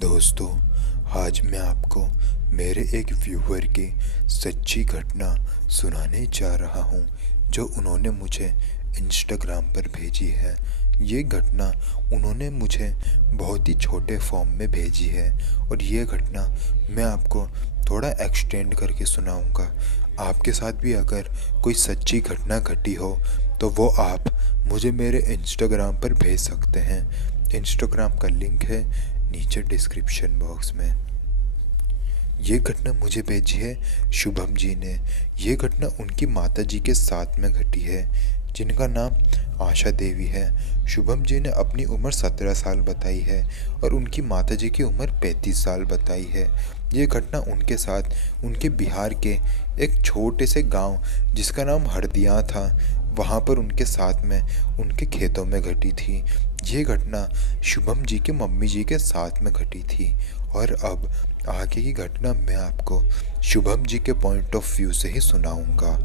दोस्तों, आज मैं आपको मेरे एक व्यूअर की सच्ची घटना सुनाने जा रहा हूँ जो उन्होंने मुझे इंस्टाग्राम पर भेजी है। ये घटना उन्होंने मुझे बहुत ही छोटे फॉर्म में भेजी है और ये घटना मैं आपको थोड़ा एक्सटेंड करके सुनाऊंगा। आपके साथ भी अगर कोई सच्ची घटना घटी हो तो वो आप मुझे मेरे इंस्टाग्राम पर भेज सकते हैं। इंस्टाग्राम का लिंक है नीचे डिस्क्रिप्शन बॉक्स में। ये घटना मुझे भेजी है शुभम जी ने। ये घटना उनकी माता जी के साथ में घटी है जिनका नाम आशा देवी है। शुभम जी ने अपनी उम्र 17 साल बताई है और उनकी माता जी की उम्र 35 साल बताई है। ये घटना उनके साथ उनके बिहार के एक छोटे से गांव जिसका नाम हरदिया था, वहाँ पर उनके साथ में उनके खेतों में घटी थी। ये घटना शुभम जी के मम्मी जी के साथ में घटी थी और अब आगे की घटना मैं आपको शुभम जी के पॉइंट ऑफ व्यू से ही सुनाऊंगा।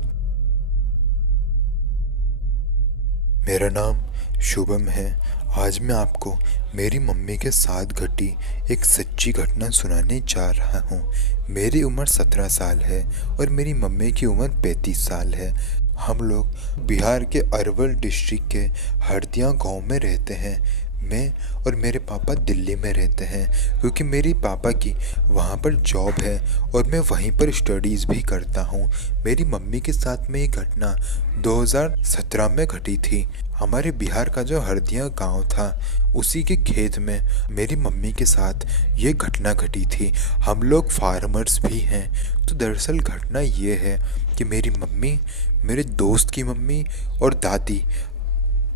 मेरा नाम शुभम है। आज मैं आपको मेरी मम्मी के साथ घटी एक सच्ची घटना सुनाने जा रहा हूँ। मेरी उम्र 17 साल है और मेरी मम्मी की उम्र 35 साल है। हम लोग बिहार के अरवल डिस्ट्रिक्ट के हरदिया गांव में रहते हैं। मैं और मेरे पापा दिल्ली में रहते हैं क्योंकि मेरी पापा की वहाँ पर जॉब है और मैं वहीं पर स्टडीज़ भी करता हूँ। मेरी मम्मी के साथ में ये घटना 2017 में घटी थी। हमारे बिहार का जो हरदिया गांव था उसी के खेत में मेरी मम्मी के साथ ये घटना घटी थी। हम लोग फार्मर्स भी हैं। तो दरअसल घटना ये है कि मेरी मम्मी, मेरे दोस्त की मम्मी और दादी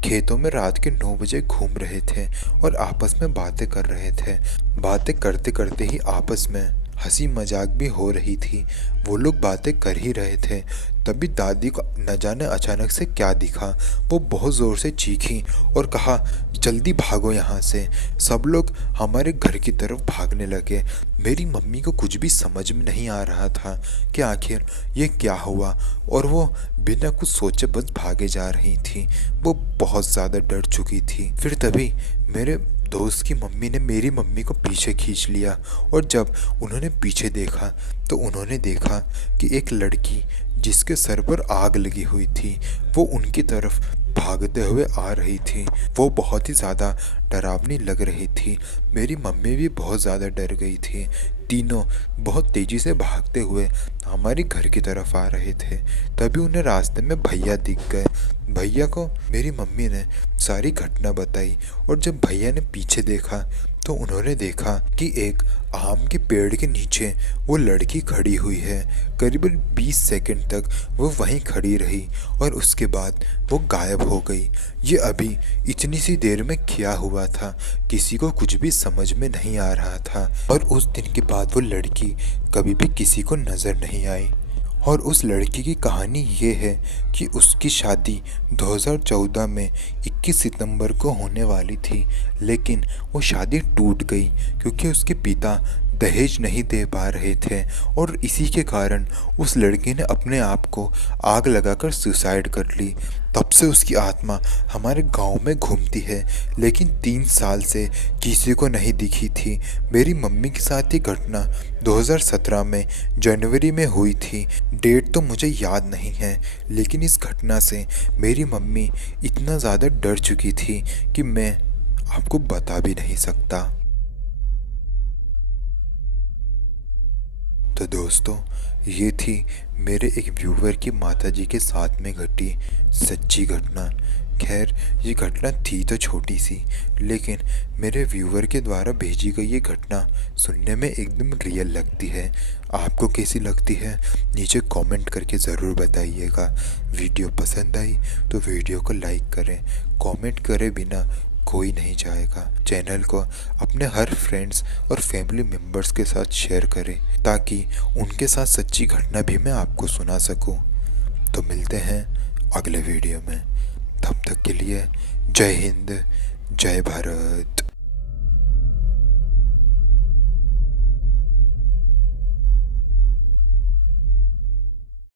खेतों में रात के 9 बजे घूम रहे थे और आपस में बातें कर रहे थे। बातें करते करते ही आपस में हंसी मजाक भी हो रही थी। वो लोग बातें कर ही रहे थे, तभी दादी को न जाने अचानक से क्या दिखा। वो बहुत ज़ोर से चीखी और कहा, जल्दी भागो यहाँ से। सब लोग हमारे घर की तरफ भागने लगे। मेरी मम्मी को कुछ भी समझ में नहीं आ रहा था कि आखिर ये क्या हुआ और वो बिना कुछ सोचे बस भागे जा रही थी। वो बहुत ज़्यादा डर चुकी थी। फिर तभी मेरे दोस्त की मम्मी ने मेरी मम्मी को पीछे खींच लिया और जब उन्होंने पीछे देखा तो उन्होंने देखा कि एक लड़की जिसके सर पर आग लगी हुई थी वो उनकी तरफ भागते हुए आ रही थी। वो बहुत ही ज़्यादा डरावनी लग रही थी। मेरी मम्मी भी बहुत ज़्यादा डर गई थी। तीनों बहुत तेज़ी से भागते हुए हमारे घर की तरफ आ रहे थे। तभी उन्हें रास्ते में भैया दिख गए। भैया को मेरी मम्मी ने सारी घटना बताई और जब भैया ने पीछे देखा तो उन्होंने देखा कि एक आम के पेड़ के नीचे वो लड़की खड़ी हुई है। करीबन 20 सेकंड तक वो वहीं खड़ी रही और उसके बाद वो गायब हो गई। ये अभी इतनी सी देर में क्या हुआ था किसी को कुछ भी समझ में नहीं आ रहा था और उस दिन के बाद वो लड़की कभी भी किसी को नज़र नहीं आई। और उस लड़की की कहानी ये है कि उसकी शादी 2014 में 21 सितंबर को होने वाली थी, लेकिन वो शादी टूट गई क्योंकि उसके पिता दहेज नहीं दे पा रहे थे और इसी के कारण उस लड़की ने अपने आप को आग लगाकर सुसाइड कर ली। तब से उसकी आत्मा हमारे गांव में घूमती है, लेकिन 3 साल से किसी को नहीं दिखी थी। मेरी मम्मी के साथ ये घटना 2017 में जनवरी में हुई थी। डेट तो मुझे याद नहीं है, लेकिन इस घटना से मेरी मम्मी इतना ज़्यादा डर चुकी थी कि मैं आपको बता भी नहीं सकता। तो दोस्तों, ये थी मेरे एक व्यूवर की माताजी के साथ में घटी सच्ची घटना। खैर, ये घटना थी तो छोटी सी, लेकिन मेरे व्यूवर के द्वारा भेजी गई ये घटना सुनने में एकदम रियल लगती है। आपको कैसी लगती है नीचे कमेंट करके ज़रूर बताइएगा। वीडियो पसंद आई तो वीडियो को लाइक करें। कमेंट करे बिना कोई नहीं जाएगा। चैनल को अपने हर फ्रेंड्स और फैमिली मेम्बर्स के साथ शेयर करें ताकि उनके साथ सच्ची घटना भी मैं आपको सुना सकूं। तो मिलते हैं अगले वीडियो में। तब तक के लिए जय हिंद, जय भारत।